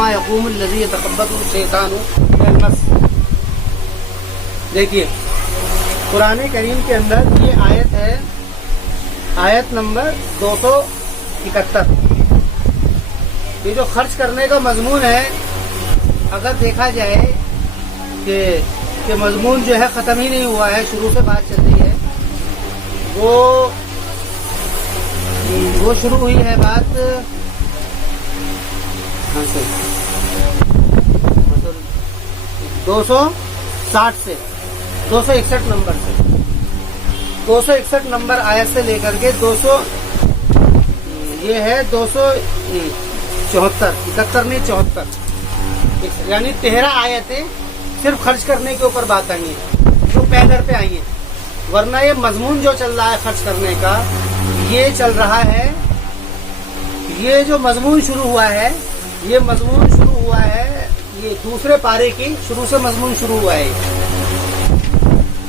कमा यक़ूमु अल्लज़ी यतख़ब्बतहु शैतानु मिनल मस। देखिए कुरान करीम के अंदर ये आयत है, आयत नंबर 271। ये जो खर्च करने का मजमून है, अगर देखा जाए कि मजमून जो है ख़त्म ही नहीं हुआ है, शुरू से बात चल रही है, वो शुरू हुई है बात 260 से 261 नंबर से, 261 नंबर आयत से लेकर के 274, 71 नहीं 74, यानी 13 आयतें सिर्फ खर्च करने के ऊपर बात आई है, जो पैदर पे आई है। वरना ये मजमून जो चल रहा है खर्च करने का, ये चल रहा है, ये जो मजमून शुरू हुआ है, ये मजमून शुरू हुआ है, ये दूसरे पारे की शुरू से मजमून शुरू हुआ है।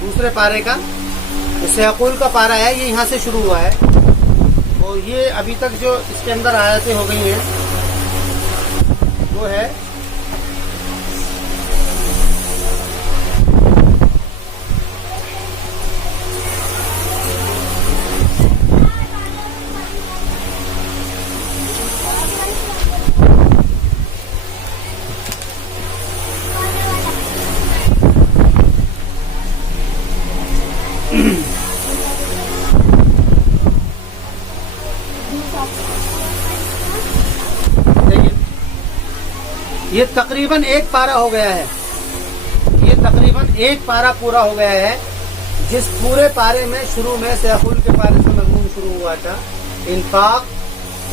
दूसरे पारे का सहकुल का पारा है, ये यहाँ से शुरू हुआ है, और ये अभी तक जो इसके अंदर आयतें हो गई हैं वो है ये तकरीबन एक पारा हो गया है, ये तकरीबन एक पारा पूरा हो गया है। जिस पूरे पारे में शुरू में सहकुल के पारे से मजमून शुरू हुआ था इंफाक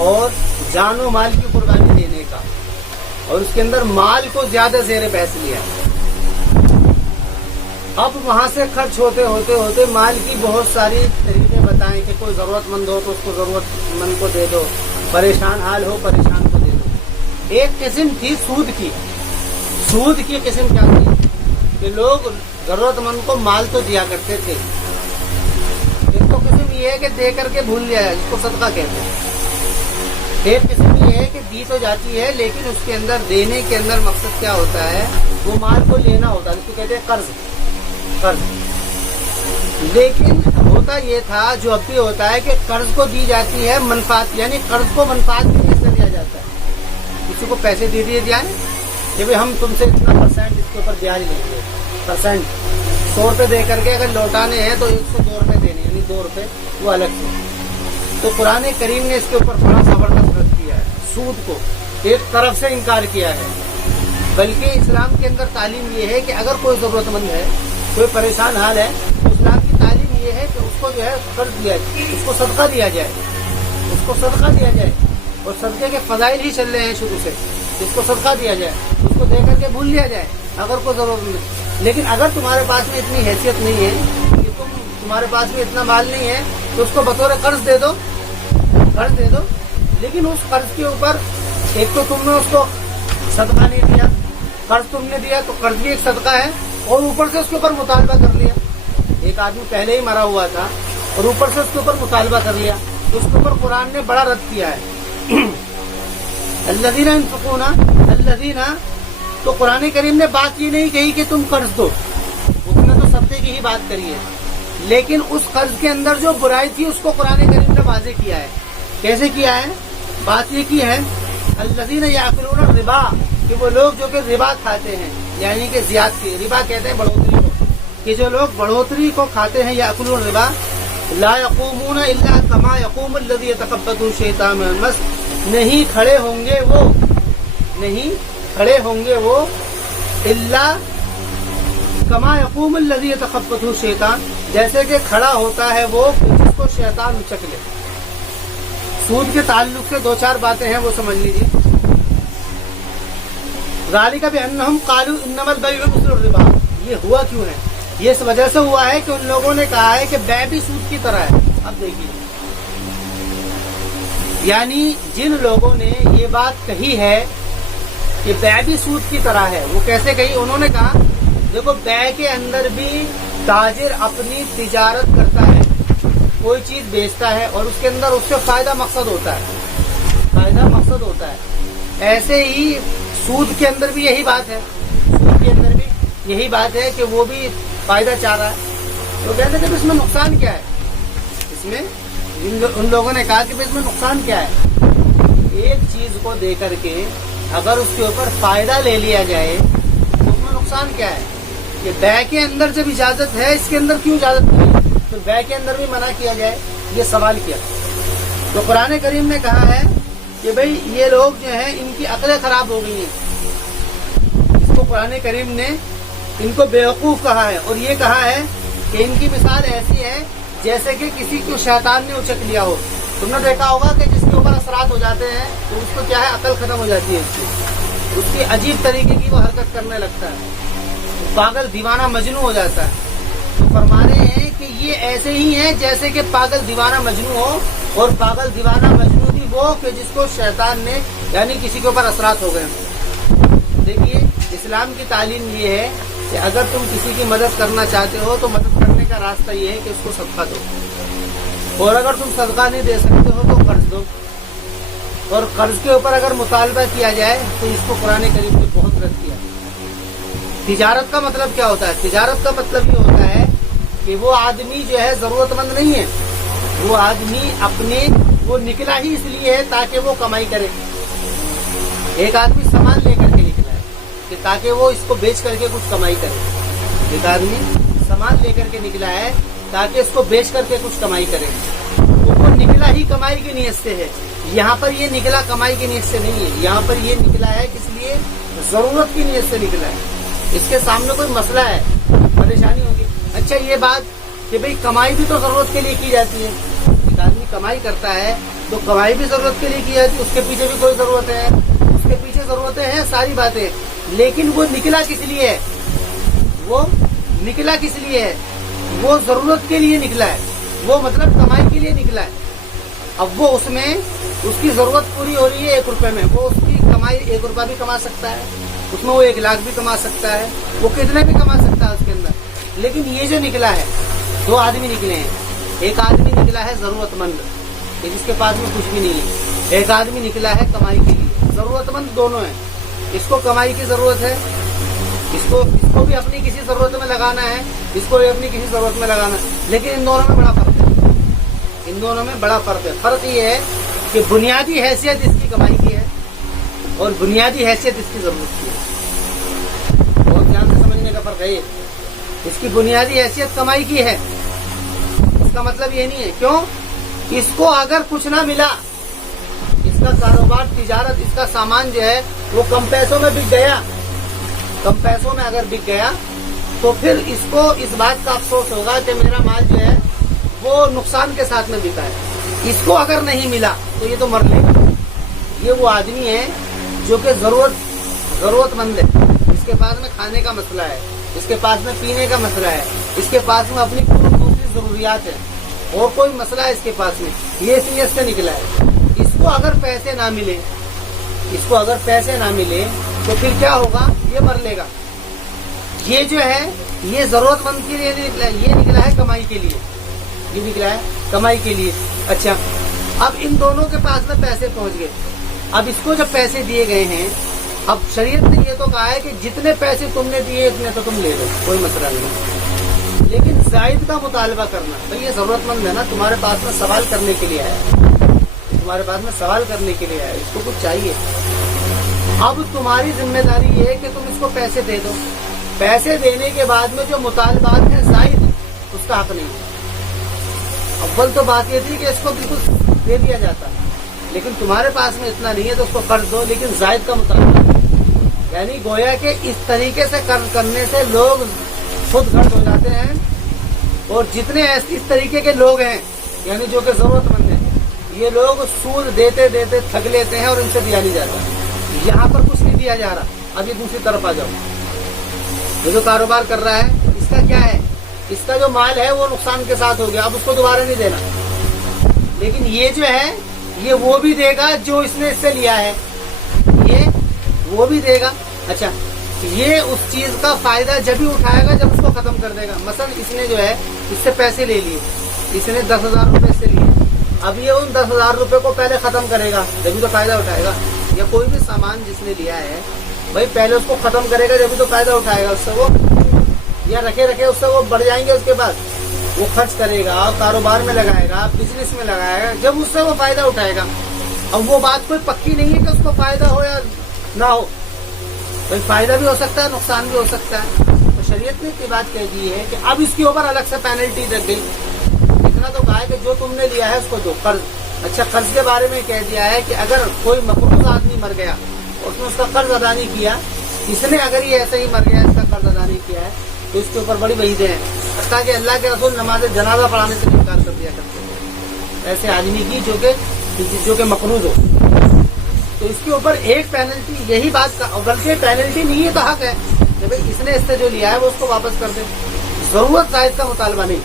और जानो माल की कुर्बानी देने का, और उसके अंदर माल को ज्यादा ज़ेरे बहस लिया। अब वहां से खर्च होते होते होते माल की बहुत सारी तरीके बताएं कि कोई जरूरतमंद हो तो उसको जरूरतमंद को दे दो, परेशान हाल हो परेशान को दे दो। एक किस्म थी सूद की किस्म क्या थी कि लोग जरूरतमंद को माल तो दिया करते थे। एक तो किस्म ये है कि दे करके भूल जाए, जिसको सदका कहते हैं। एक किस्म ये है कि दी तो जाती है, लेकिन उसके अंदर देने के अंदर मकसद क्या होता है, वो माल को लेना होता है, जिसको कहते हैं कर्ज। लेकिन होता ये था, जो अब भी होता है, कि कर्ज को दी जाती है मनफात, यानी कर्ज को मनफात की हिस्सा दिया जाता है। किसी को पैसे दे दिए जाए कि भाई हम तुमसे इतना % इसके ऊपर ब्याज लेंगे, % 100 रुपये दे करके अगर लौटाने हैं तो 102 रुपये देने, यानी 2 रुपये वो अलग से। तो कुरान करीम ने इसके ऊपर थोड़ा जबरदस्त रद्द किया है, सूद को एक तरफ से इनकार किया है। बल्कि इस्लाम के अंदर तालीम ये है कि अगर कोई जरूरतमंद है, कोई परेशान हाल है, तो इस्लाम की तालीम ये है कि उसको जो है कर्ज दिया जाए, उसको सदका दिया जाए, और सदके के फजाइल ही चल रहे हैं शुरू से, जिसको सदका दिया जाए, उसको दे करके भूल लिया जाए अगर कोई जरूरत नहीं। लेकिन अगर तुम्हारे पास में इतनी हैसियत नहीं है कि तुम्हारे पास में इतना माल नहीं है, तो उसको बतौर कर्ज दे दो। लेकिन उस कर्ज के ऊपर एक तो तुमने उसको सदका नहीं दिया, कर्ज तुमने दिया तो कर्ज भी एक सदका है, और ऊपर से उसके ऊपर मुतालबा कर लिया। एक आदमी पहले ही मरा हुआ था और ऊपर से उसके ऊपर मुतालबा कर लिया, तो उसके ऊपर कुरान ने बड़ा रद्द किया है। अल्लज़ीना यनफ़िक़ूना, तो कुरान करीम ने बात ये नहीं कही कि तुम कर्ज दो, उसने तो सदक़े की ही बात करी है। लेकिन उस कर्ज के अंदर जो बुराई थी उसको कुरान करीम ने वाज़ेह किया है। कैसे किया है? बात ये की है, अल्लज़ीना याकुलूना रिबा, कि वो लोग जो कि रिबा खाते हैं, यानी कि ज़ियादती, रिबा कहते हैं बढ़ोतरी को, कि जो लोग बढ़ोतरी को खाते हैं, याकुलूना रिबा, ला यक़ूमूना इल्ला कमा यक़ूमु अल्लज़ी यतख़ब्बतहु शैतानु मिनल मस, नहीं खड़े होंगे वो इल्ला कमा यक़ूमु अल्लज़ी यतख़ब्बतहु शैतान, जैसे कि खड़ा होता है वो जिसको शैतान उचक ले। सूद के ताल्लुक से 2-4 बातें हैं, वो समझ लीजिए। ज़ालिका बिअन्नहुम क़ालू इन्नमल बैउ मिस्लु रिबा, ये हुआ क्यों है? ये इस वजह से हुआ है कि उन लोगों ने कहा है कि बै भी सूद की तरह है। अब देखिए, यानी जिन लोगों ने ये बात कही है कि बै भी सूद की तरह है, वो कैसे कही? उन्होंने कहा देखो, बै के अंदर भी ताजिर अपनी तिजारत करता है, कोई चीज बेचता है और उसके अंदर उससे फायदा मकसद होता है। ऐसे ही सूद के अंदर भी यही बात है, सूद के अंदर भी यही बात है कि वो भी फायदा चाह रहा है। तो कहते थे इसमें नुकसान क्या है, इसमें उन लोगों ने कहा कि इसमें नुकसान क्या है। एक चीज को दे करके अगर उसके ऊपर फायदा ले लिया जाए तो उसमें नुकसान क्या है। कि बै के अंदर जब इजाजत है, इसके अंदर क्यों इजाजत नहीं है, तो बै के अंदर भी मना किया जाए, ये सवाल किया। तो कुरान करीम ने कहा है कि भाई ये लोग जो हैं इनकी अक्लें खराब हो गई हैं। इसको कुरान करीम ने इनको बेवकूफ कहा है और ये कहा है कि इनकी मिसाल ऐसी है जैसे कि किसी को शैतान ने उचक लिया हो। तुमने देखा होगा कि जिसके ऊपर असरात हो जाते हैं तो उसको क्या है, अकल खत्म हो जाती है उसकी अजीब तरीके की वो हरकत करने लगता है, पागल दीवाना मजनू हो जाता है। तो फरमा रहे हैं कि ये ऐसे ही हैं जैसे कि पागल दीवाना मजनू हो, और पागल दीवाना मजनू भी वो कि जिसको शैतान ने यानी किसी के ऊपर असरात हो गए। देखिए इस्लाम की तालीम ये है कि अगर तुम किसी की मदद करना चाहते हो तो मदद करने का रास्ता ये है कि उसको सदका दो, और अगर तुम सदका नहीं दे सकते हो तो कर्ज दो। और कर्ज के ऊपर अगर मुतालबा किया जाए तो इसको कुरान करीम ने बहुत रद्द किया। तिजारत का मतलब क्या होता है, तिजारत का मतलब ये होता है कि वो आदमी जो है जरूरतमंद नहीं है, वो आदमी अपने वो निकला ही इसलिए है ताकि वो कमाई करे। एक आदमी सामान लेकर के निकला है कि ताकि वो इसको बेच करके कुछ कमाई करे। एक आदमी सामान लेकर के निकला है ताकि इसको बेच करके कुछ कमाई करे, तो वो निकला ही कमाई की नीयत से है। यहाँ पर ये निकला कमाई की नीयत से नहीं है, यहाँ पर ये निकला है किस लिए, जरूरत की नीयत से निकला है। इसके सामने कोई मसला है, परेशानी होगी। अच्छा ये बात कि भाई कमाई भी तो जरूरत के लिए की जाती है, एक आदमी कमाई करता है तो कमाई भी जरूरत के लिए की जाती है, उसके पीछे भी कोई जरूरत है, उसके पीछे जरूरतें हैं सारी बातें, लेकिन वो निकला किस लिए है, वो निकला किस लिए है, वो जरूरत के लिए निकला है, वो मतलब कमाई के लिए निकला है। अब वो उसमें उसकी जरूरत पूरी हो रही है 1 रुपए में, वो उसकी कमाई 1 रुपया भी कमा सकता है, उसमें वो 1 लाख भी कमा सकता है, वो कितने भी कमा सकता है उसके अंदर। लेकिन ये जो निकला है, 2 आदमी निकले हैं। एक आदमी निकला है जरूरतमंद, जिसके पास में कुछ भी नहीं है, एक आदमी निकला है कमाई के लिए। जरूरतमंद दोनों है, इसको कमाई की जरूरत है, इसको भी अपनी किसी जरूरत में लगाना है, इसको भी अपनी किसी जरूरत में लगाना है। लेकिन इन दोनों में बड़ा फर्क है, इन दोनों में बड़ा फर्क है। फर्क ये है कि बुनियादी हैसियत इसकी कमाई की है और बुनियादी हैसियत इसकी जरूरत की है। बहुत ध्यान से समझने का फर्क है ये। इसकी बुनियादी हैसियत कमाई की है, इसका मतलब ये नहीं है। क्यों? इसको अगर कुछ ना मिला, इसका कारोबार तिजारत इसका सामान जो है वो कम पैसों में बिक गया, कम पैसों में अगर बिक गया तो फिर इसको इस बात का अफसोस होगा कि मेरा माल जो है वो नुकसान के साथ में बिका है। इसको अगर नहीं मिला तो ये तो मर लेगा। ये वो आदमी है जो कि जरूरतमंद है, इसके पास में खाने का मसला है, इसके पास में पीने का मसला है, इसके पास में अपनी दूसरी जरूरियात है, और कोई मसला है इसके पास में, ये इस नीयत से निकला है। इसको अगर पैसे ना मिले, इसको अगर पैसे ना मिले तो फिर क्या होगा, ये मर लेगा। ये जो है ये जरूरतमंद के लिए निकला, ये निकला है कमाई के लिए, ये निकला है कमाई के लिए। अच्छा, अब इन दोनों के पास में पैसे पहुंच गए। अब इसको जब पैसे दिए गए हैं, अब शरीयत ने ये तो कहा है कि जितने पैसे तुमने दिए इतने तो तुम ले लो, कोई मसला नहीं, लेकिन जायद का मुतालबा करना, भाई ये जरूरतमंद है ना, तुम्हारे पास में सवाल करने के लिए आया, तुम्हारे पास में सवाल करने के लिए आया, इसको कुछ चाहिए। अब तुम्हारी जिम्मेदारी ये है कि तुम इसको पैसे दे दो। पैसे देने के बाद में जो मुतालबात है जायद, उसका हक नहीं है। अव्वल तो बात ये थी कि इसको बिल्कुल दे दिया जाता, लेकिन तुम्हारे पास में इतना नहीं है तो उसको कर्ज दो, लेकिन जायद का मुतालबा, यानी गोया के इस तरीके से कर्ज करने से लोग खुद गर्द हो जाते हैं, और जितने इस तरीके के लोग हैं यानी जो कि जरूरतमंद हैं, ये लोग सूद देते देते थक लेते हैं और इनसे दिया नहीं जाता। यहाँ पर कुछ नहीं दिया जा रहा। अब ये दूसरी तरफ आ जाओ, ये जो कारोबार कर रहा है इसका क्या है, इसका जो माल है वो नुकसान के साथ हो गया, अब उसको दोबारा नहीं देना, लेकिन ये जो है ये वो भी देगा जो इसने इससे लिया है, ये वो भी देगा। अच्छा, ये उस चीज का फायदा जब भी उठाएगा जब उसको खत्म कर देगा। मसलन इसने जो है इससे पैसे ले लिए, इसने 10,000 रुपए से लिए, अब ये उन 10,000 रुपए को पहले खत्म करेगा जब भी तो फायदा उठाएगा। या कोई भी सामान जिसने लिया है भाई पहले उसको खत्म करेगा जब तो फायदा उठाएगा उससे वो, या रखे रखे उससे वो बढ़ जाएंगे, उसके बाद वो खर्च करेगा, कारोबार में लगाएगा, बिजनेस में लगाएगा, जब उससे वो फायदा उठाएगा। अब वो बात कोई पक्की नहीं है कि उसको फायदा हो या ना हो, भाई फायदा भी हो सकता है, नुकसान भी हो सकता है। तो शरीयत ने ये बात कह दी है कि अब इसके ऊपर अलग से पेनल्टी लग गई। इतना तो कहा है कि जो तुमने लिया है उसको दो कर्ज। अच्छा, कर्ज के बारे में कह दिया है कि अगर कोई मकरूज आदमी मर गया और उसने उसका कर्ज अदा नहीं किया, इसने अगर ये ऐसे ही मर गया, इसका कर्ज अदा नहीं किया है, तो इसके ऊपर बड़ी वहीदें हैं। हत्ता कि अल्लाह के रसूल नमाज जनाजा पढ़ाने से इनकार कर दिया करते हैं ऐसे आदमी की जो कि मकरूज हो। तो इसके ऊपर एक पेनल्टी, यही बात का, बल्कि पेनल्टी नहीं है तो हक है कि भाई इसने इससे जो लिया है वो उसको वापस कर दे, जरूरत जायज का मुतालबा नहीं।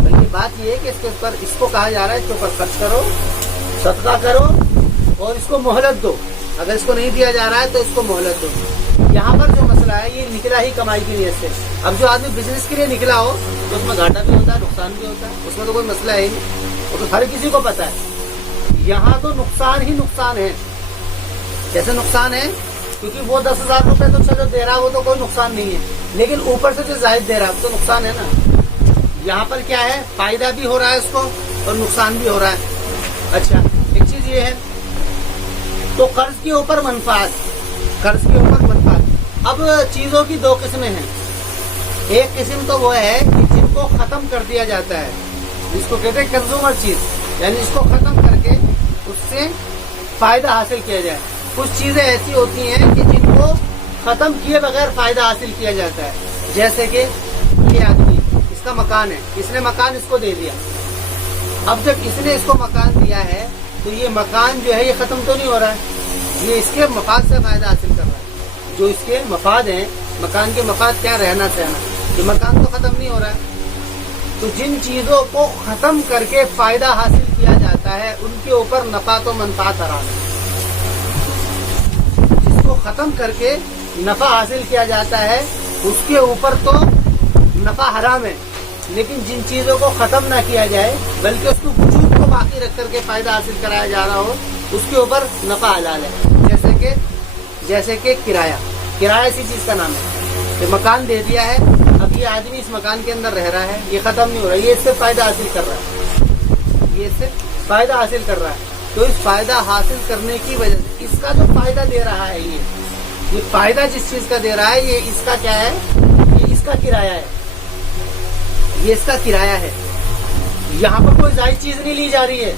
बल्कि बात ये है कि इसके ऊपर, इसको कहा जा रहा है इसके ऊपर खर्च करो, सदका करो और इसको मोहलत दो। अगर इसको नहीं दिया जा रहा है तो इसको मोहलत दो। यहाँ पर जो मसला है ये निकला ही कमाई की नीयत से। अब जो आदमी बिजनेस के लिए निकला हो तो उसमें घाटा भी होता है, नुकसान भी होता है, उसमें तो कोई मसला है ही नहीं, वो तो हर किसी को पता है। यहाँ तो नुकसान ही नुकसान है। कैसे नुकसान है? क्योंकि वो 10,000 रुपए तो चलो दे रहा है, वो तो कोई नुकसान नहीं है, लेकिन ऊपर से जो जायद दे रहा है वो तो नुकसान है ना। यहाँ पर क्या है, फायदा भी हो रहा है उसको और नुकसान भी हो रहा है। अच्छा, एक चीज ये है, तो कर्ज के ऊपर मनफात, कर्ज के ऊपर मनफात। अब चीजों की दो किस्में हैं। एक किस्म तो वो है कि जिनको खत्म कर दिया जाता है, जिसको कहते हैं कंज्यूमर चीज, यानी इसको खत्म करके उससे फायदा हासिल किया जाए। कुछ चीजें ऐसी होती हैं कि जिनको खत्म किए बगैर फायदा हासिल किया जाता है। जैसे कि ये आदमी, इसका मकान है, इसने मकान इसको दे दिया। अब जब इसने इसको मकान दिया है तो ये मकान जो है ये खत्म तो नहीं हो रहा है, ये इसके मफाद से फायदा हासिल कर रहा है। जो इसके मफाद हैं, मकान के मफाद क्या, रहना सहना, ये मकान तो खत्म नहीं हो रहा है। तो जिन चीजों को खत्म करके फायदा हासिल किया जाता है उनके ऊपर नफा तो मनफात हराम है। जिसको खत्म करके नफा हासिल किया जाता है उसके ऊपर तो नफा हराम है, लेकिन जिन चीजों को खत्म ना किया जाए बल्कि उसको वजूद को बाकी रख करके फायदा हासिल कराया जा रहा हो उसके ऊपर नफा हलाल है। जैसे कि किराया इसी चीज का नाम है। ये मकान दे दिया है, अब ये आदमी इस मकान के अंदर रह रहा है, ये खत्म नहीं हो रहा है, ये इससे फायदा हासिल कर रहा है, ये इससे फायदा हासिल कर रहा है। तो इस फायदा हासिल करने की वजह से इसका जो फायदा दे रहा है, ये फायदा जिस चीज का दे रहा है, ये इसका क्या है, ये इसका किराया है, ये इसका किराया है। यहाँ पर कोई जायज चीज नहीं ली जा रही है।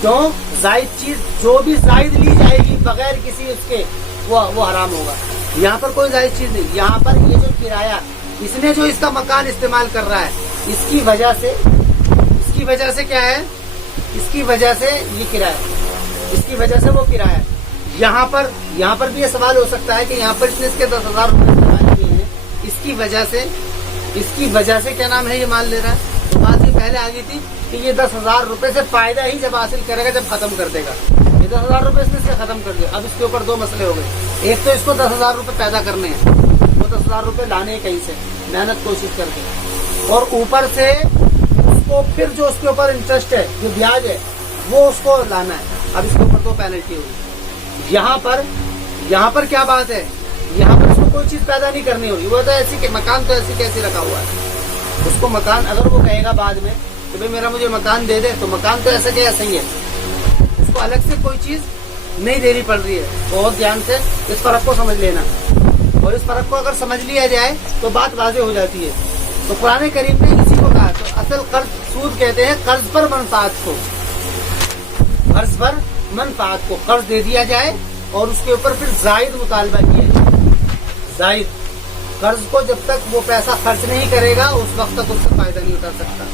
क्यों? जायज चीज जो भी जायज ली जाएगी बगैर किसी उसके, वो हराम होगा। यहाँ पर कोई जायज चीज नहीं। यहाँ पर ये जो किराया, इसने जो इसका मकान इस्तेमाल कर रहा है, इसकी वजह से क्या है, इसकी वजह से ये किराया, इसकी वजह से वो किराया। यहाँ पर भी ये सवाल हो सकता है कि यहाँ पर इसने इसके 10,000 रुपए इस्तेमाल किए हैं, इसकी वजह से क्या नाम है ये मान ले रहा है। तो बात ये पहले आ गई थी कि ये 10,000 रुपए से फायदा ही जब हासिल करेगा जब खत्म कर देगा। ये 10,000 रुपए इसने खत्म कर दिया। अब इसके ऊपर दो मसले हो गए। एक तो इसको 10,000 रुपए पैदा करने हैं, वो 10,000 रुपए लाने हैं कहीं से, मेहनत कोशिश करके, और ऊपर से उसको फिर जो उसके ऊपर इंटरेस्ट है, जो ब्याज है, वो उसको लाना है। अब इसके ऊपर दो पेनल्टी हुई। यहाँ पर क्या बात है, यहाँ पर उसको कोई चीज पैदा नहीं करनी होगी। वो तो ऐसी कि मकान तो ऐसी कैसी रखा हुआ है, उसको मकान अगर वो कहेगा बाद में कि भाई मेरा मुझे मकान दे दे, तो मकान तो ऐसा क्या ऐसा ही है, उसको अलग से कोई चीज नहीं देनी पड़ रही है। बहुत ध्यान से इस फर्क को समझ लेना, और इस फर्क को अगर समझ लिया जाए तो बात वाज़ेह हो जाती है। तो कुरान करीम ने इसी को कहा। तो असल कर्ज, सूद कहते हैं कर्ज पर मनफात को, कर्ज पर मनफात को कर्ज दे दिया जाए और उसके ऊपर फिर जायद मुतालबा किया जाए। जायद कर्ज को जब तक वो पैसा खर्च नहीं करेगा उस वक्त तक उससे फायदा नहीं उठा सकता।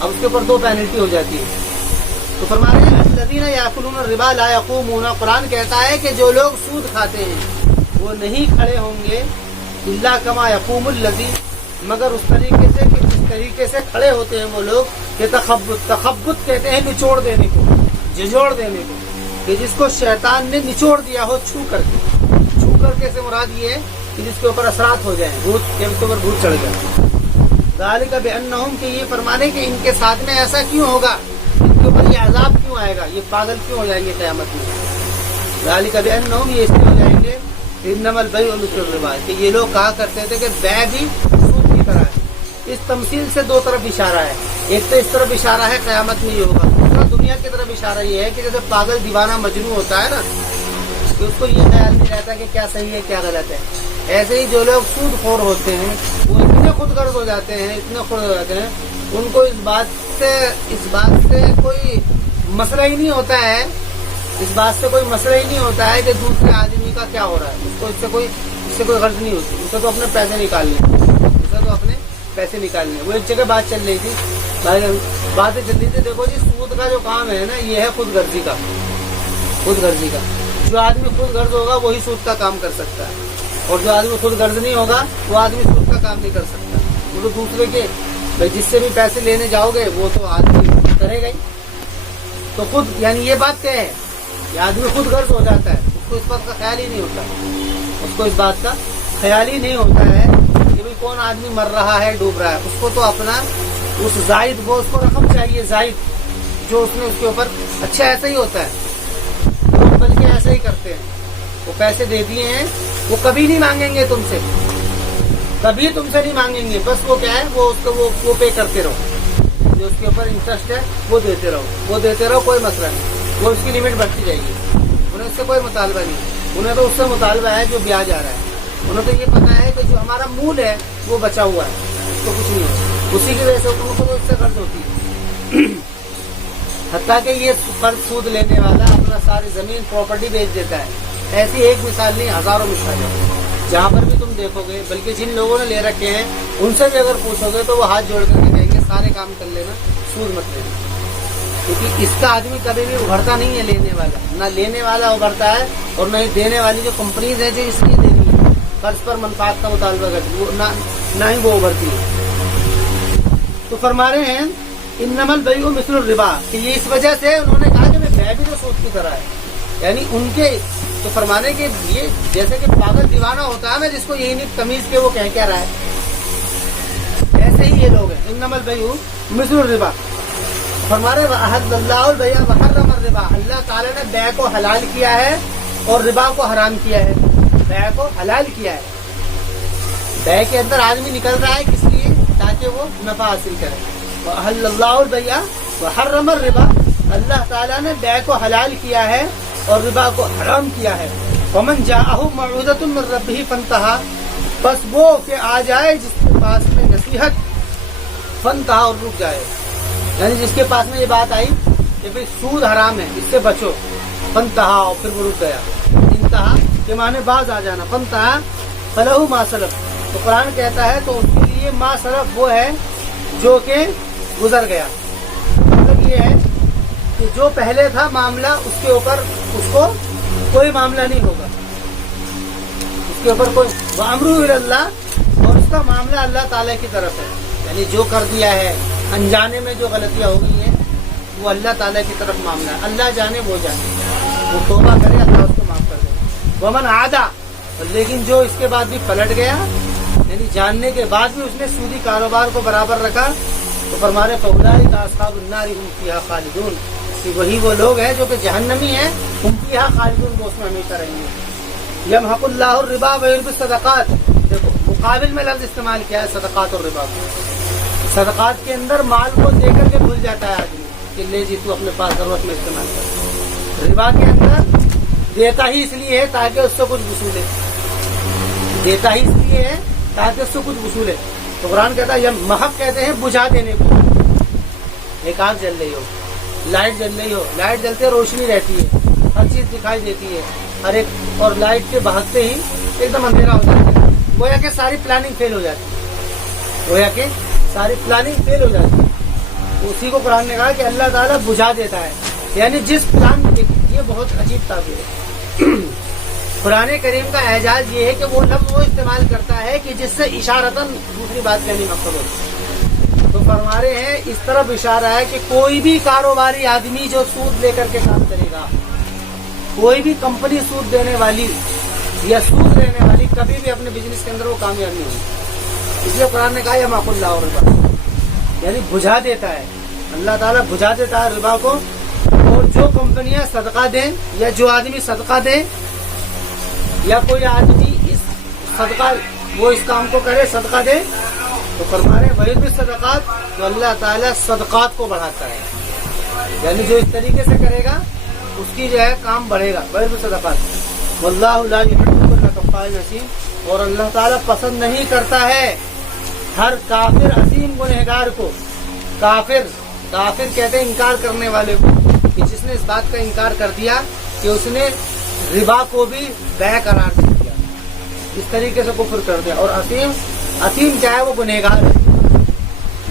अब उसके ऊपर दो पेनल्टी हो जाती है। तो फरमा रहे हैं अल्लज़ीना याकुलून रिबा ला यक़ूमून, कुरान कहता है कि जो लोग सूद खाते हैं वो नहीं खड़े होंगे इल्ला कमा यक़ूमुल लज़ी, मगर उस तरीके से कि जिस तरीके से खड़े होते हैं वो लोग, कि तखब्बुत कहते हैं निचोड़ देने को, झिझोड़ देने को, कि जिसको शैतान ने निचोड़ दिया हो छू करके से मुराद ये है कि जिसके ऊपर असरात हो जाए, भूत के ऊपर भूत चढ़ जाए। ज़ालिका बिअन्नहुम, कि ये फरमाने कि इनके साथ में ऐसा क्यों होगा, इनके ऊपर ये अजाब क्यों आएगा, ये पागल क्यों हो जाएंगे क़यामत में। ذالک بأنہم یہ اس لیے ہو جائیں گے انما البیع مثل الربا کہ یہ لوگ کہا کرتے تھے کہ بیع بھی سود کی طرح ہے. اس تمثیل سے دو طرف اشارہ ہے. ایک تو اس طرف اشارہ ہے قیامت میں یہ ہوگا, دوسرا دنیا کی طرف اشارہ یہ ہے کہ جیسے پاگل دیوانہ مجنون ہوتا ہے نا کہ اس کو یہ خیال نہیں رہتا کہ کیا صحیح ہے کیا غلط ہے, ایسے ہی جو لوگ سود خور ہوتے ہیں وہ اتنے خود غرض ہو جاتے ہیں, اتنے خود ہو جاتے ہیں, ان کو اس بات سے کوئی مسئلہ ہی نہیں ہوتا ہے, اس بات سے کوئی مسئلہ ہی نہیں ہوتا ہے کہ دوسرے آدمی کا کیا ہو رہا ہے. اس کو اس سے کوئی غرض نہیں ہوتی. اسے تو اپنے پیسے نکالنے وہ ایک جگہ بات چل رہی تھی, باتیں چل رہی تھی. دیکھو جی سود کا جو کام ہے نا یہ ہے خود غرضی کا. جو آدمی خود غرض ہوگا وہی سود کا کام کر سکتا ہے, اور جو آدمی خود غرض نہیں ہوگا وہ آدمی سود کا کام نہیں کر سکتا. وہ تو دوسرے کے جس سے بھی پیسے لینے جاؤ گے وہ تو آدمی کرے گا ہی. تو خود یعنی یہ بات کیا ہے, یہ آدمی خود غرض ہو جاتا ہے, اس کو اس بات کا خیال ہی نہیں ہوتا ہے کہ بھائی کون آدمی مر رہا ہے ڈوب رہا ہے. اس کو تو اپنا اس زائد وہ اس کو رقم چاہیے, زائد جو اس نے اس کے اوپر. اچھا ایسا ہی ہوتا ہے, لوگ بلکہ ایسا ہی کرتے ہیں. وہ پیسے دے دیے ہیں, وہ کبھی نہیں مانگیں گے تم سے, کبھی تم سے نہیں مانگیں گے. بس وہ کیا ہے وہ پے کرتے رہو, جو اس کے اوپر انٹرسٹ ہے وہ دیتے رہو, کوئی مسئلہ نہیں. وہ اس کی لمٹ بڑھتی جائے گی. انہیں اس سے کوئی مطالبہ نہیں, انہیں تو اس سے مطالبہ ہے جو بیاج آ رہا ہے. انہیں تو یہ پتا ہے کہ جو ہمارا مول ہے وہ بچا ہوا ہے, اس کو کچھ نہیں ہے. اسی کی وجہ سے ان کو اس سے قرض ہوتی ہے. حتیٰ کہ یہ قرض سود لینے والا اپنا ساری زمین پراپرٹی بیچ دیتا ہے. ایسی ایک مثال نہیں, ہزاروں مثالیں جہاں پر بھی تم دیکھو گے. بلکہ جن لوگوں نے لے رکھے ہیں ان سے بھی اگر پوچھو گے تو وہ ہاتھ جوڑ کر کے کہیں گے سارے کام کر لینا, سود مت لینا. کیونکہ اس کا آدمی کبھی بھی ابھرتا نہیں ہے لینے والا, نہ لینے والا ابھرتا ہے اور نہ ہی دینے والی جو کمپنیز ہیں جو اس لیے دے رہی ہے قرض پر منفعت کا مطالبہ کرتی ہے نہ ہی وہ ابھرتی ہے. تو فرما رہے ہیں انما البیع مثل الربا کہ یہ اس وجہ سے انہوں نے کہا کہ بیع بھی تو سود کی طرح ہے. یعنی ان کے تو فرمانے کے یہ جیسے کہ پاگل دیوانہ ہوتا ہے نا جس کو یہی نہیں تمیز کے وہ کہہ رہا ہے, ایسے ہی یہ لوگ ہیں. انما البیع مثل الربا فرما رہے وَأَحَلَّ اللَّهُ الْبَيْعَ وَحَرَّمَ الرِّبَا, اللہ تعالیٰ نے بیع کو حلال کیا ہے اور ربا کو حرام کیا ہے. بیع کو حلال کیا ہے, بیع کے اندر آدمی نکل رہا ہے کس لیے, تاکہ وہ نفع حاصل کرے. وَأَحَلَّ اللَّهُ الْبَيْعَ وَحَرَّمَ الرِّبَا, اللہ تعالیٰ نے بیع کو حلال کیا ہے اور ربا کو حرام کیا ہے. وَمَنْ جَاءَهُ مَوْعِظَةٌ مِّن رَّبِّهِ فَانْتَهَىٰ, بس وہ کہ آ جائے جس کے پاس میں نصیحت, فانتہا اور رک جائے. یعنی جس کے پاس میں یہ بات آئی کہ بھئی سود حرام ہے اس سے بچو, فانتہا اور پھر وہ رک گیا. انتہا کے معنی باز آ جانا, فانتہا فلہ ما سلف, تو قرآن کہتا ہے تو اس کے لیے ما سلف وہ ہے جو کہ گزر گیا. مطلب یہ ہے کہ جو پہلے تھا معاملہ اس کے اوپر اس کو کوئی معاملہ نہیں ہوگا, اس کے اوپر کوئی. وَأَمْرُهُ إِلَى اللَّهِ, اور اس کا معاملہ اللہ تعالیٰ کی طرف ہے. یعنی جو کر دیا ہے انجانے میں جو غلطیاں ہو گئی ہیں وہ اللہ تعالیٰ کی طرف معاملہ ہے. اللہ جانے وہ جانے, وہ توبہ کرے اللہ اس کو معاف کر دے. ومن عادا, لیکن جو اس کے بعد بھی پلٹ گیا, یعنی جاننے کے بعد بھی اس نے سودی کاروبار کو برابر رکھا, تو فرمانے فاولئک اصحاب النار هم فیہا خالدون, کہ وہی وہ لوگ ہیں جو کہ جہنمی ہیں, هم فیہا خالدون, وہ اس میں ہمیشہ رہیں گے. یمحق اللہ الربا ویربی الصدقات, دیکھو مقابل میں لفظ استعمال کیا ہے صدقات اور ربا کو. صدقات کے اندر مال کو دے کر کے بھول جاتا ہے آدمی کہ لے جی تو اپنے پاس ضرورت میں استعمال کر. ربا کے اندر دیتا ہی اس لیے ہے تاکہ اس سے کچھ وصولے, دیتا ہی اس لیے ہے تاکہ اس سے کچھ وصولے. تو قرآن کہتا ہے یہ محق کہتے ہیں بجھا دینے کو. ایک آنکھ جل رہی ہو, لائٹ جل رہی ہو, لائٹ جلتے روشنی رہتی ہے, ہر چیز دکھائی دیتی ہے ہر ایک, اور لائٹ کے بھاگتے ہی ایک دم اندھیرا ہو جاتا ہے. گویا کہ ساری پلاننگ فیل ہو جاتی ہے, ساری پلاننگ فیل ہو جاتی ہے. اسی کو قرآن نے کہا کہ اللہ تعالیٰ بجھا دیتا ہے, یعنی جس پلان, یہ بہت عجیب تعبیر ہے. قرآن کریم کا اعجاز یہ ہے کہ وہ لفظ وہ استعمال کرتا ہے کہ جس سے اشارتاً دوسری بات کہنی مقصد ہوتی. تو فرما رہے ہیں اس طرف اشارہ ہے کہ کوئی بھی کاروباری آدمی جو سود لے کر کے کام کرے گا, کوئی بھی کمپنی سود دینے والی یا سود لینے والی کبھی بھی اپنے بزنس کے اندر وہ کامیاب نہیں ہوگی. اس لیے قرآن نے کہا یمحق اللہ الربا, یعنی بجھا دیتا ہے اللہ تعالیٰ, بجھا دیتا ہے ربا کو اور جو कंपनियां सदका दें या जो आदमी सदका दे या कोई आदमी इस सदका वो इस काम को करे सदका दे तो फरमा रहे वही भी सदकात तो अल्लाह ताला सदकात को बढ़ाता है, यानी जो इस तरीके से करेगा उसकी जो है काम बढ़ेगा। वही भी सदकात वल्लाहु ला युहिब्बु कुल्ला कफ्फारिन असीम, और अल्लाह ताला पसंद नहीं करता है हर काफिर असीम गुनहगार को। काफिर काफिर कहते हैं इनकार करने वाले को, कि जिसने इस बात का इनकार कर दिया कि उसने रिबा को भी बै करार दे दिया, इस तरीके से कुफ्र कर दिया। और असीम असीम क्या है? वो गुनहगार है।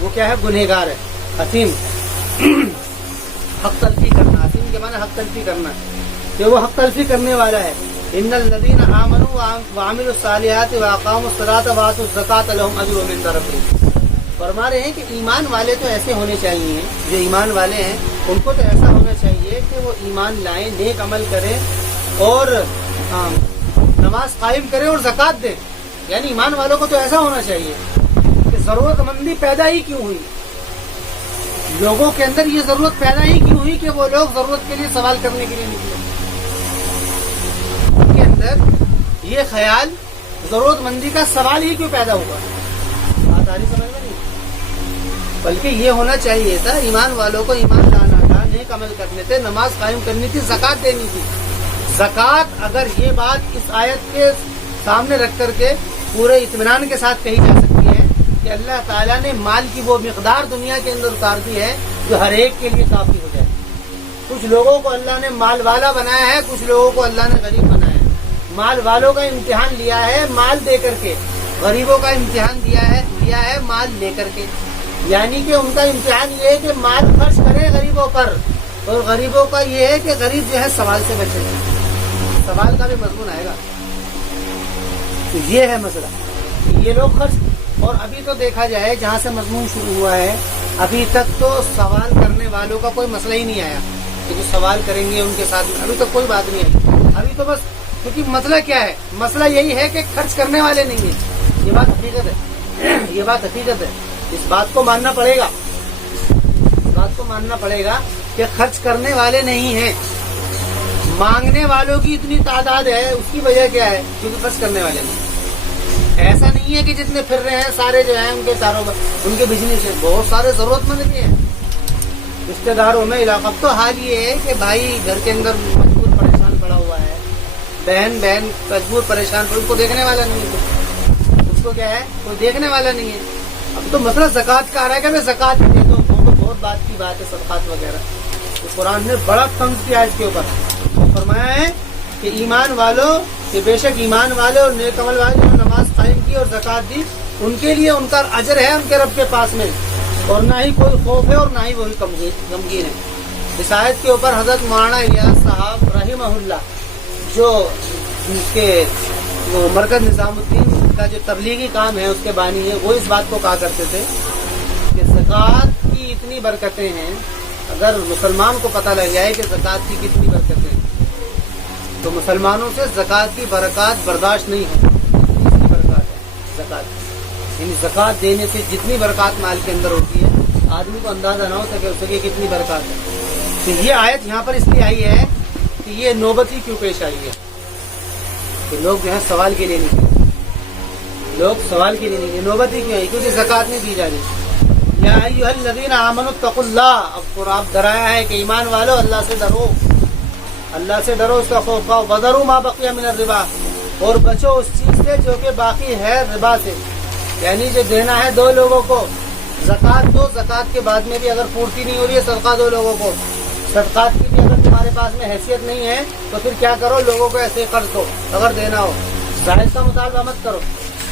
वो क्या है? गुनहगार है। असीम हक तलफी करना, असीम के माने हक तलफी करना, कि वो हक तलफी करने वाला है। इन्नल लज़ीना आमनू व अमिलुस सालिहाति व अक़ामुस सलाता व आतुज़ ज़कात लहुम अज्रुहुम इन्द रब्बिहिम। फरमा रहे हैं कि ईमान वाले तो ऐसे होने चाहिए, जो ईमान वाले हैं उनको तो ऐसा होना चाहिए कि वो ईमान लाएं, नेक अमल करें और नमाज कायम करें और ज़कात दें। यानी ईमान वालों को तो ऐसा होना चाहिए कि जरूरतमंदी पैदा ही क्यों हुई, लोगों के अंदर ये जरूरत पैदा ही क्यों हुई कि वो लोग जरूरत के लिए सवाल करने के लिए निकले। उनके अंदर ये ख्याल जरूरतमंदी का सवाल ही क्यों पैदा हुआ, बात आ रही समझ में नहीं। बल्कि ये होना चाहिए था ईमान वालों को ईमान लाना था, नेक अमल करने थे, नमाज कायम करनी थी, ज़कात देनी थी। ज़कात अगर ये बात इस आयत के सामने रख करके पूरे इत्मीनान के साथ कही जा सकती है कि अल्लाह ताला ने माल की वो मिकदार दुनिया के अंदर उतार दी है जो हर एक के लिए काफी हो जाए। कुछ लोगों को अल्लाह ने माल वाला बनाया है, कुछ लोगों को अल्लाह ने गरीब बनाया है। माल वालों का इम्तिहान लिया है माल दे करके, गरीबों का इम्तिहान लिया है माल लेकर के। यानी कि उनका इम्तिहान ये है कि माल खर्च करें गरीबों पर, और गरीबों का ये है कि गरीब जो है सवाल से बचे। सवाल का भी मजमून आएगा, तो ये है मसला, ये लोग खर्च। और अभी तो देखा जाए जहाँ से मजमून शुरू हुआ है अभी तक तो सवाल करने वालों का कोई मसला ही नहीं आया कि जो सवाल करेंगे उनके साथ में, अभी तक कोई बात नहीं आई। अभी तो बस, क्योंकि मसला क्या है? मसला यही है कि खर्च करने वाले नहीं है। ये बात हकीकत है, ये बात हकीकत है। इस बात को मानना पड़ेगा, इस बात को मानना पड़ेगा कि खर्च करने वाले नहीं हैं। मांगने वालों की इतनी तादाद है, उसकी वजह क्या है? क्योंकि खर्च करने वाले नहीं। ऐसा नहीं है कि जितने फिर रहे हैं सारे जो हैं उनके कारोबार, उनके बिजनेस है, बहुत सारे जरूरतमंद भी हैं रिश्तेदारों में इलाका। तो हाल ये है कि भाई घर के अंदर मजबूर परेशान पड़ा हुआ है, बहन मजबूर परेशान, पर उसको देखने वाला नहीं है। उसको क्या है? कोई देखने वाला नहीं है। अब तो मसला ज़कात का आ रहा है कि भाई ज़कात दे दो, वो तो बहुत बात की बात है सदकात वगैरह। तो कुरान ने बड़ा तंज किया इसके ऊपर, फरमाया है कि ईमान वालों कि बेशक ईमान वाले और नेक अमल वाले जो नमाज कायम की और ज़कात दी, उनके लिए उनका अजर है उनके रब के पास में, और ना ही कोई खौफ है और ना ही वही गमगीन है। इस आयत के ऊपर हजरत मौलाना इलियास साहब रहिमहुल्लाह, जो उनके मरकज निजामुद्दीन का जो तबलीगी काम है उसके बानी है, वो इस बात को कहा करते थे कि ज़कात की इतनी बरकतें हैं, अगर मुसलमान को पता लग जाए कि ज़कात की कितनी बरकतें हैं तो मुसलमानों से ज़कात की बरकत बर्दाश्त नहीं होती। कितनी बरकत है ज़कात, यानी ज़कात देने से जितनी बरकत माल के अंदर होती है आदमी को अंदाजा ना हो सके उसके कितनी बरकत है। तो ये आयत यहाँ पर इसलिए आई है कि ये नौबत ही क्यों पेश आई है कि लोग जो है सवाल के लिए निकले, लोग सवाल के लिए निकले, नौबत ही क्यों आई? क्योंकि ज़कात नहीं दी जा रही। या अय्युहल्लज़ीना आमनु तक़ुल्लाह, अब आप डराया है कि ईमान वालों अल्लाह से डरो, अल्लाह से डरो, उसका खौफ खाओ। वज़रू मा बक़िया मिनर रिबा, और बचो उस चीज से जो कि बाकी है रिबा से, यानी जो देना है दो लोगों को ज़कात दो, ज़कात के बाद में भी अगर पूर्ति नहीं हो रही है सदका दो लोगों को, सदकात की भी अगर तुम्हारे पास में हैसियत नहीं है तो फिर क्या करो, लोगों को ऐसे कर्ज दो अगर देना हो, जायज़ का मुतालबा मत करो।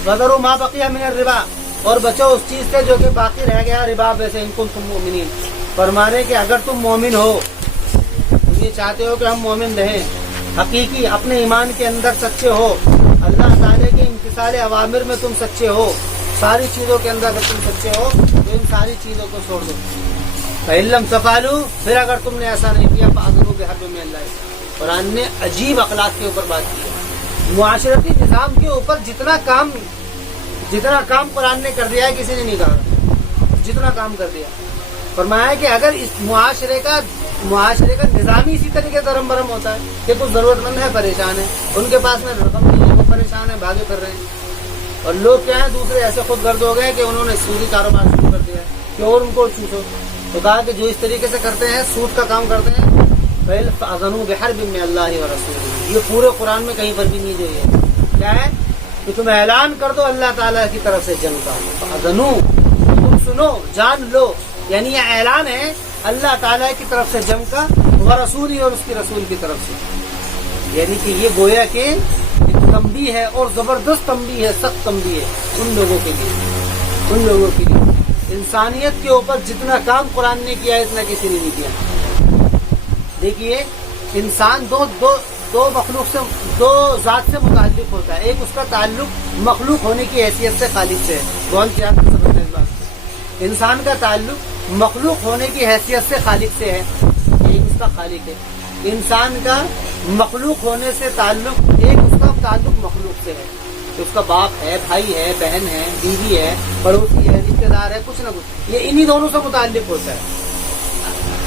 वज़रू मा बक़िया मिनर रिबा, और बचो उस चीज से जो कि बाकी रह गया रिबा वैसे, इनकुम तुम मोमिनीन, फरमाने कि अगर तुम मोमिन हो, तुम ये चाहते हो कि हम मोमिन रहें, हकीकी अपने ईमान के अंदर सच्चे हो, अल्लाह ताला के इम्तिसाल अवामिर में तुम सच्चे हो, सारी चीजों के अंदर अगर तुम सच्चे हो तो इन सारी चीजों को छोड़ दो। फ़इल्लम तफ़अलू, फिर अगर तुमने ऐसा नहीं किया फ़अज़नु बिहर्बिन मिनल्लाह। कुरान ने अजीब अखलाक के ऊपर बात की है, मुआशरती निज़ाम के ऊपर जितना काम कुरान ने कर दिया है किसी ने नहीं कहा, जितना काम कर दिया। فرمایا کہ اگر اس معاشرے کا نظامی اسی طریقے سے درم برم ہوتا ہے کہ کچھ ضرورت مند ہے، پریشان ہے، ان کے پاس میں رقم نہیں ہے، وہ پریشان ہے، بھاگے کر رہے ہیں، اور لوگ کیا ہیں دوسرے ایسے خود گرد ہو گئے کہ انہوں نے سودی کاروبار شروع کر دیا ہے کہ اور ان کو چوسو. تو کہا کہ جو اس طریقے سے کرتے ہیں، سود کا کام کرتے ہیں، فَأَذَنُوا بِحَرْبٍ مِّنَ اللَّهِ وَرَسُولِهِ، یہ پورے قرآن میں کہیں پر بھی نہیں جو ہے کیا ہے کہ تم اعلان کر دو اللہ تعالیٰ کی طرف سے جنگ کا. فَأَذَنُوا، تم سنو، جان لو، یعنی یہ اعلان ہے اللہ تعالیٰ کی طرف سے جنگ کا، ورسولی، اور اس کے رسول کی طرف سے. یعنی کہ یہ گویا کہ ایک تنبیہ ہے، اور زبردست تنبیہ ہے، سخت تنبیہ ہے ان لوگوں کے لیے. انسانیت کے اوپر جتنا کام قرآن نے کیا ہے اتنا کسی نے نہیں کیا. دیکھیے انسان دو مخلوق سے، دو ذات سے متعلق ہوتا ہے. ایک اس کا تعلق مخلوق ہونے کی حیثیت سے خالق سے ہے، بہت پیار سے سمجھتے ہیں اس بات کو. انسان کا تعلق مخلوق ہونے کی حیثیت سے خالق سے ہے، ایک اس کا خالق ہے. انسان کا مخلوق ہونے سے تعلق، ایک اس کا تعلق مخلوق سے ہے، اس کا باپ ہے، بھائی ہے، بہن ہے، بیوی ہے، پڑوسی ہے، رشتے دار ہے، کچھ نہ کچھ، یہ انہی دونوں سے متعلق ہوتا ہے.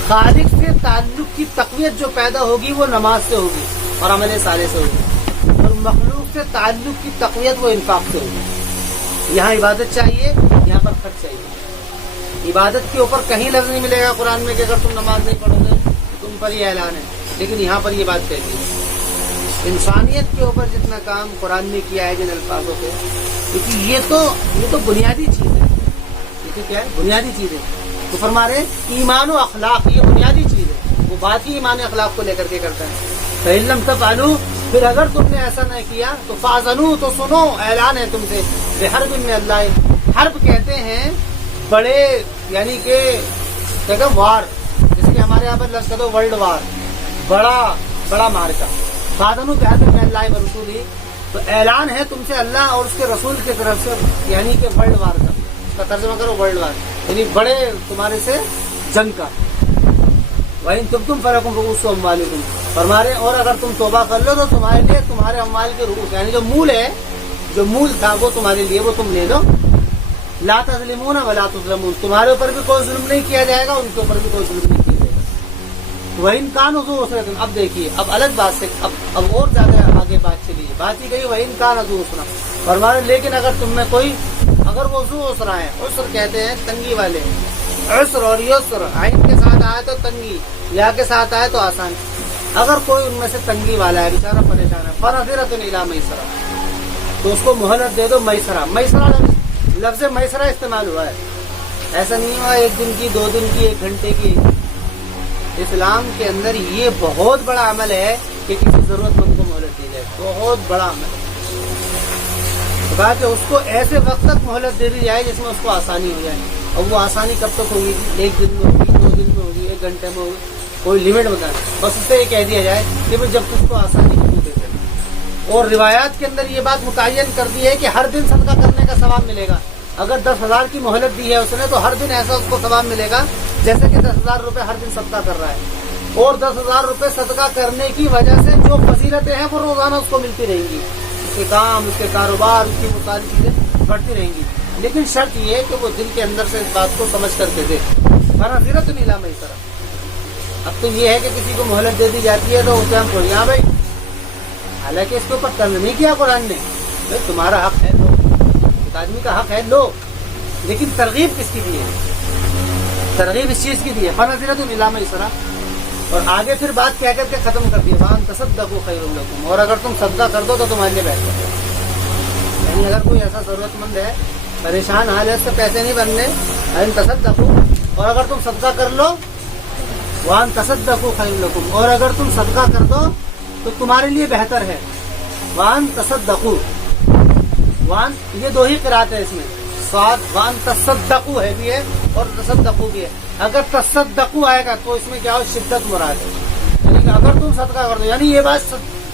خالق سے تعلق کی تقویت جو پیدا ہوگی وہ نماز سے ہوگی اور عمل صالح سے ہوگی، اور مخلوق سے تعلق کی تقویت وہ انفاق سے ہوگی. یہاں عبادت چاہیے، یہاں پر خرچ چاہیے. عبادت کے اوپر کہیں لفظ نہیں ملے گا قرآن میں کہ اگر تم نماز نہیں پڑھو گے تم پر یہ اعلان ہے، لیکن یہاں پر یہ بات کہتی ہے. انسانیت کے اوپر جتنا کام قرآن نے کیا ہے جن الفاظوں پہ، کیونکہ یہ تو بنیادی چیز ہے. یہ کیا ہے؟ بنیادی چیز ہے. تو فرما رہے ایمان و اخلاق، یہ بنیادی چیز ہے. وہ بات ہی ایمان و اخلاق کو لے کر کے کرتا ہے. فَإِن لَّمْ تَفْعَلُوا، پھر اگر تم نے ایسا نہ کیا تو فَأَذَنُوا، تو سنو، اعلان ہے تم سے، بِحَرْبٍ مِّنَ اللَّهِ. حرب کہتے ہیں بڑے، یعنی کہ وار، جیسے کہ ہمارے یہاں پر لفظ کہتے ورلڈ وار، بڑا مارکا. فَأَذَنُوا بِحَرْبٍ مِّنَ اللَّهِ وَرَسُولِهِ، تو اعلان ہے تم سے اللہ اور اس کے رسول کی طرف سے، یعنی کہ ورلڈ وار کا. اس کا ترجمہ کرو ورلڈ وار، یعنی بڑے تمہارے سے جنگ کا. وَإِن تُبْتُمْ فَلَكُمْ رُءُوسُ أَمْوَالِكُمْ، فرمارے اور اگر تم توبہ کر لو تو تمہارے لیے تمہارے اموال کے رؤوس، یعنی جو مول تھا وہ تمہارے لیے، وہ تم لے لو. لا تظلمون ولا تظلمون، تمہارے اوپر بھی کوئی ظلم نہیں کیا جائے گا، ان کے اوپر بھی کوئی ظلم نہیں کیا جائے گا. وَإِن كَانُوا ذُو عُسْرَةٍ، اب دیکھیے اب الگ بات سے اب اور زیادہ آگے بات چلی ہے. بات ہی گئی وَإِن كَانَ ذُو عُسْرَةٍ، فرمارے لیکن اگر تم میں کوئی، اگر وہ ذو عسرہ ہے، عسر کہتے ہیں تنگی والے، عسر اور یسر، عین کے ساتھ آئے تو تنگی، یا کے ساتھ آئے تو آسان. اگر کوئی ان میں سے تنگی والا ہے، بیچارہ پریشان ہے، فَنَظِرَةٌ إِلَىٰ مَيْسَرَةٍ، تو اس کو مہلت دے دو. میسرہ لفظ میسرہ استعمال ہوا ہے، ایسا نہیں ہوا 1 دن کی، 2 دن کی، 1 گھنٹے کی. اسلام کے اندر یہ بہت بڑا عمل ہے کہ کسی ضرورت مند کو مہلت دی جائے، بہت بڑا عمل ہے. کہا کہ اس کو ایسے وقت تک مہلت دے دی جائے جس میں اس کو آسانی ہو جائے. اور وہ آسانی کب تک ہوگی؟ 1 دن میں ہوگی، 2 دن میں ہوگی، 1 گھنٹے میں ہوگی، کوئی لمٹ بتانا. بس اس سے یہ کہہ دیا جائے کہ جب تم کو آسانی ہو دے دے. اور روایات کے اندر یہ بات متعین کر دی ہے کہ ہر دن صدقہ کرنے کا ثواب ملے گا. اگر 10,000 کی مہلت دی ہے اس نے تو ہر دن ایسا اس کو ثواب ملے گا جیسے کہ 10,000 روپے ہر دن صدقہ کر رہا ہے. اور 10,000 روپے صدقہ کرنے کی وجہ سے جو فضیلتیں ہیں وہ روزانہ اس کو ملتی رہیں گی. اس کے کام، اس کے کاروبار، اس کی وہ ساری چیزیں بڑھتی رہیں گی. لیکن شرط یہ ہے کہ وہ دل کے اندر سے اس بات کو سمجھ کر کے دے. فَنَظِرَةٌ إِلَىٰ مَيْسَرَةٍ. اب تو یہ ہے کہ کسی کو مہلت دے دی جاتی ہے تو اسے ہم چھوڑ، ہاں بھائی، حالانکہ اس کے اوپر تنگ نہیں کیا قرآن نے، بھائی تمہارا حق ہے لو، ایک آدمی کا حق ہے لو، لیکن ترغیب کس کی دی ہے؟ ترغیب اس چیز کی دی ہے فَنَظِرَةٌ إِلَىٰ مَيْسَرَةٍ. اور آگے پھر بات کہہ کر کے ختم کر دی وَأَن تَصَدَّقُوا خَيْرٌ لَكُمْ، اور اگر تم صدقہ کر دو تو تمہارے لیے بہتر ہے. یعنی اگر کوئی ایسا ضرورت مند ہے، پریشان حالت سے پیسے نہیں بننے، وَأَن تَصَدَّقُوا، اور اگر تم صدقہ کر لو، وَأَن تَصَدَّقُوا خَيْرٌ لَكُمْ، اور اگر تم صدقہ کر دو تو تمہارے لیے بہتر ہے. وَأَن تَصَدَّقُوا، وَأن یہ 2 ہی قرات ہے اس میں، صاد وَأَن تَصَدَّقُوا ہے بھی ہے اور تَصَدَّقُوا بھی ہے. اگر تَصَدَّقُوا آئے گا تو اس میں کیا ہو؟ شدت مراد ہے. یعنی کہ اگر تم صدقہ کر دو، یعنی یہ بات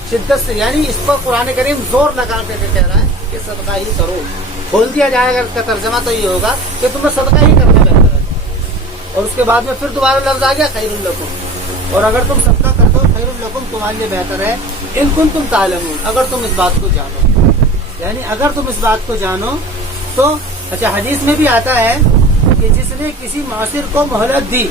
شدت سے، یعنی اس پر قرآن کریم زور لگا کے کہہ رہا ہے کہ صدقہ ہی کرو. کھول دیا جائے گا اس کا ترجمہ تو یہ ہوگا کہ تمہیں صدقہ ہی کرنا بہتر ہے. اور اس کے بعد میں پھر دوبارہ لفظ آ گیا خیر لکم، اور اگر تم صدقہ کر دو خیر لکم تمہارے لیے بہتر ہے. ان کنتم تعلمون، اگر تم اس بات کو جانو، یعنی اگر تم اس بات کو جانو تو. اچھا حدیث میں بھی آتا ہے کہ جس نے کسی معاصر کو مہلت دی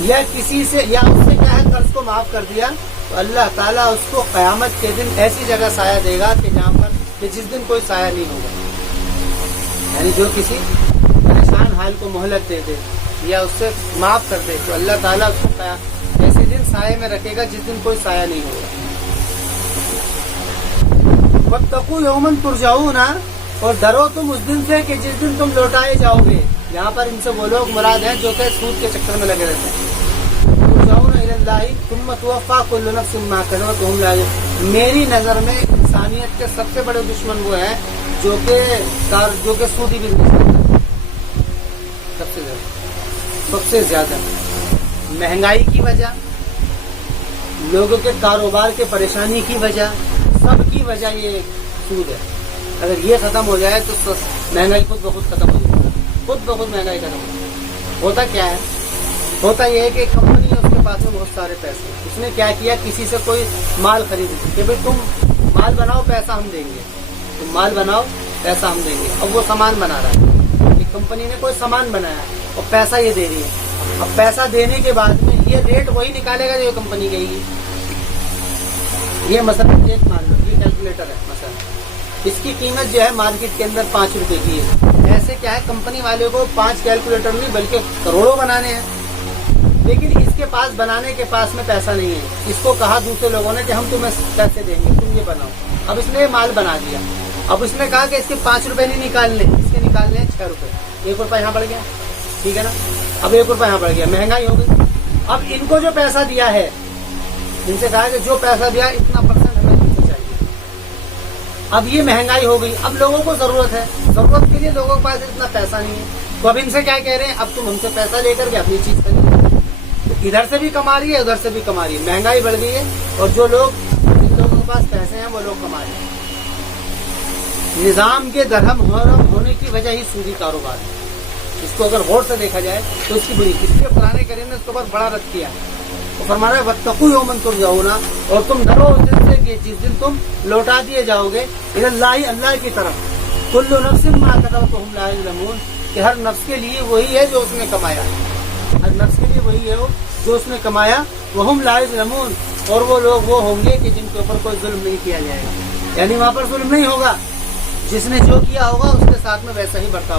یا کسی سے یا اس سے کیا ہے قرض کو معاف کر دیا، تو اللہ تعالیٰ اس کو قیامت کے دن ایسی جگہ سایہ دے گا کہ جہاں پر کہ جس دن کوئی سایہ نہیں ہوگا. یعنی جو کسی پریشان حال کو مہلت دے دے یا اس سے معاف کر دے، تو اللہ تعالیٰ اس کو ایسے دن سائے میں رکھے گا جس دن کوئی سایہ نہیں ہوگا. واتقوا یوما ترجعون، اور ڈرو تم اس دن سے کہ جس دن تم لوٹائے جاؤ گے. یہاں پر ان سے وہ لوگ مراد ہیں جو کہ سود کے چکر میں لگے رہتے ہیں. ترجعون الی اللہ ثم توفی کل نفس ما کسبت وهم لا یظلمون. میری نظر میں انسانیت کے سب سے بڑے دشمن وہ ہیں جو کہ سودی بزنس کرتے ہیں. سب سے زیادہ مہنگائی کی وجہ، لوگوں کے کاروبار کے پریشانی کی وجہ، سب کی وجہ یہ سود ہے. اگر یہ ختم ہو جائے تو مہنگائی خود بخود ختم ہو جائے. خود بخود مہنگائی ختم ہو جائے. ہوتا کیا ہے؟ ہوتا یہ ہے کہ کمپنی ہے، اس کے پاس میں بہت سارے پیسے، اس نے کیا کیا، کسی سے کوئی مال خرید کہ بھائی تم مال بناؤ پیسہ ہم دیں گے، تم مال بناؤ پیسہ ہم دیں گے. اب وہ سامان بنا رہا ہے، ایک کمپنی نے کوئی سامان بنایا اور پیسہ یہ دے رہی ہے. اب پیسہ دینے کے بعد میں یہ ریٹ وہی نکالے گا جو کمپنی کہے گی. یہ مثلا ایک مان لو یہ کیلکولیٹر ہے، مثلا اس کی قیمت جو ہے مارکیٹ کے اندر 5 روپے کی ہے. ایسے کیا ہے کمپنی والے کو 5 کیلکولیٹر نہیں بلکہ کروڑوں بنانے ہیں، لیکن اس کے پاس بنانے کے پاس میں پیسہ نہیں ہے. اس کو کہا دوسرے لوگوں نے کہ ہم تمہیں پیسے دیں گے، تم یہ بناؤ. اب اس نے یہ مال بنا دیا. اب اس نے کہا کہ اس کے 5 روپے نہیں نکالنے، اس کے نکالنے ہیں 6 روپے. 1 روپے یہاں بڑھ گیا، ٹھیک ہے نا. اب 1 روپے یہاں بڑھ گیا، مہنگائی ہو گئی. اب ان کو جو پیسہ دیا ہے، ان سے کہا کہ جو پیسہ دیا اتنا % ہمیں تم سے چاہیے. اب یہ مہنگائی ہو گئی. اب لوگوں کو ضرورت ہے، ضرورت کے لیے لوگوں کے پاس اتنا پیسہ نہیں ہے. تو اب ان سے کیا کہہ رہے ہیں، اب تم ہم سے پیسہ لے کر کے اپنی چیز خریدو. ادھر سے بھی کما رہی ہے، ادھر سے بھی کما رہی ہے. مہنگائی بڑھ گئی ہے اور جو لوگ جن لوگوں کے پاس پیسے ہیں وہ لوگ کما رہے ہیں. نظام کے درہم محرم ہونے کی وجہ ہی سودی کاروبار ہے. اس کو اگر غور سے دیکھا جائے تو اس کی بری، اس کے قرآن کریم نے اس کے اوپر بڑا رد کیا ہے. وہ فرما رہا ہے واتقوا یوما ترجعون، اور تم ڈرو اس دن سے کہ جس دن تم لوٹا دیے جاؤ گے الی اللہ، اللہ کی طرف. کل نفس ما کسبت وهم لا یظلمون، کہ ہر نفس کے لیے وہی ہے جو اس نے کمایا. ہر نفس کے لیے وہی ہے جو اس نے کمایا. وهم لا یظلمون، اور وہ لوگ وہ ہوں گے کہ جن کے اوپر کوئی ظلم نہیں کیا جائے گا. یعنی وہاں پر ظلم نہیں ہوگا، جس نے جو کیا ہوگا اس کے ساتھ میں ویسا ہی برتاؤ